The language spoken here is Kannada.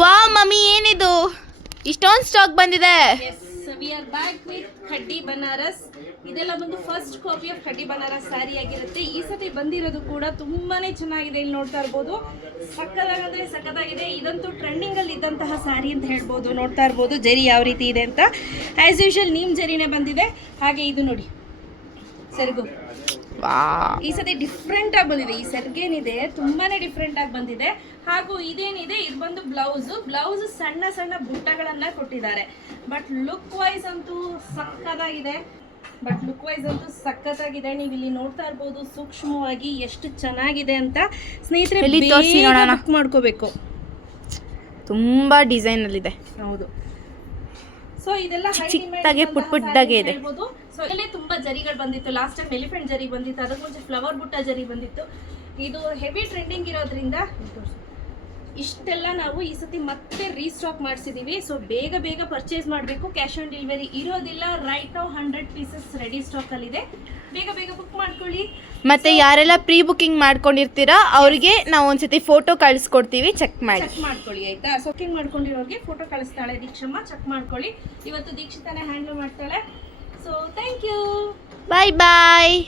ವಾವ್ ಮಮ್ಮಿ ಏನಿದು ಇಷ್ಟೊಂದು ಸ್ಟಾಕ್ ಬಂದಿದೆ. We are back with Khaddi Banaras. ಇದೆಲ್ಲ ಬಂದು first copy of Khaddi Banaras sari ಆಗಿರುತ್ತೆ. ಈ ಸತಿ ಬಂದಿರೋದು ಕೂಡ ತುಂಬಾನೇ ಚೆನ್ನಾಗಿದೆ. ಇಲ್ಲಿ ನೋಡ್ತಾ ಇರ್ಬೋದು, ಸಕ್ಕದಾಗಂದ್ರೆ ಸಕ್ಕದಾಗಿದೆ. ಇದಂತೂ ಟ್ರೆಂಡಿಂಗ್ ಅಲ್ಲಿ ಇದ್ದಂತಹ ಸ್ಯಾರಿ ಅಂತ ಹೇಳ್ಬೋದು. ನೋಡ್ತಾ ಇರ್ಬೋದು ಜರಿ ಯಾವ ರೀತಿ ಇದೆ ಅಂತ. ಆಸ್ ಯೂಶುವಲ್ ನೀಮ್ ಜರಿನೇ ಬಂದಿದೆ. ಹಾಗೆ ಇದು ನೋಡಿ ಸೆರಗು, ಈ ಸತಿ ಡಿಫ್ರೆಂಟ್ ಆಗಿ ಬಂದಿದೆ. ಈ ಸೆರ್ಗೇನಿದೆ ತುಂಬಾನೇ ಡಿಫ್ರೆಂಟ್ ಆಗಿ ಬಂದಿದೆ. ಹಾಗೂ ಇದೇನಿದೆ ಇದು ಬಂದು ಬ್ಲೌಸ್ ಸಣ್ಣ ಸಣ್ಣ ಬುಟ್ಟಗಳನ್ನ ಕೊಟ್ಟಿದ್ದಾರೆ. ಬಟ್ ಲುಕ್ ವೈಸ್ ಅಂತೂ ಸಕ್ಕತ್ತಾಗಿದೆ. ನೀವು ಇಲ್ಲಿ ನೋಡ್ತಾ ಇರ್ಬೋದು ಸೂಕ್ಷ್ಮವಾಗಿ ಎಷ್ಟು ಚೆನ್ನಾಗಿದೆ ಅಂತ. ಸ್ನೇಹಿತರೆ ಬುಕ್ ಮಾಡ್ಕೋಬೇಕು, ತುಂಬಾ ಡಿಸೈನ್ ಅಲ್ಲಿ ಇದೆ. ಹೌದು. ಸೊ ಇದೆಲ್ಲ ಚಿಕ್ಕದಾಗೆ ಪುಟ್ಟಾಗೆ ಇದೆ. ಸೊ ಇಲ್ಲೇ ತುಂಬಾ ಜರಿಗಳು ಬಂದಿತ್ತು. ಲಾಸ್ಟ್ ಟೈಮ್ ಎಲಿಫೆಂಟ್ ಜರಿ ಬಂದಿತ್ತು, ಅದಕ್ಕೆ ಮುಂಚೆ ಫ್ಲವರ್ ಬುಟ್ಟ ಜರಿ ಬಂದಿತ್ತು. ಇದು ಹೆವಿ ಟ್ರೆಂಡಿಂಗ್ ಇರೋದ್ರಿಂದ ಇಷ್ಟೆಲ್ಲ ನಾವು ಈ ಸತಿ ಮತ್ತೆ ರೀಸ್ಟಾಕ್ ಮಾಡಿಸಿದೀವಿ. ಸೊ ಬೇಗ ಪರ್ಚೇಸ್ ಮಾಡಬೇಕು. ಕ್ಯಾಶ್ ಆನ್ ಡೆಲಿವರಿ ಇರೋದಿಲ್ಲ. ರೈಟ್ ನಾವು 100 ಪೀಸಸ್ ರೆಡಿ ಸ್ಟಾಕ್ ಅಲ್ಲಿ ಇದೆ. ಬೇಗ ಬುಕ್ ಮಾಡ್ಕೊಳ್ಳಿ. ಮತ್ತೆ ಯಾರೆಲ್ಲ ಪ್ರೀ ಬುಕಿಂಗ್ ಮಾಡ್ಕೊಂಡಿರ್ತೀರಾ ಅವರಿಗೆ ನಾವು ಒಂದ್ಸತಿ ಫೋಟೋ ಕಳಿಸ್ಕೊಡ್ತೀವಿ, ಚೆಕ್ ಮಾಡ್ಕೊಳ್ಳಿ ಆಯ್ತಾ. ಸೊ ಬುಕಿಂಗ್ ಮಾಡ್ಕೊಂಡಿರೋರಿಗೆ ಫೋಟೋ ಕಳಿಸ್ತಾಳೆ ದೀಕ್ಷಮ್ಮ, ಚೆಕ್ ಮಾಡ್ಕೊಳ್ಳಿ. ಇವತ್ತು ದೀಕ್ಷಿತಾನೇ ಹ್ಯಾಂಡಲ್ ಮಾಡ್ತಾಳೆ. So thank you, bye.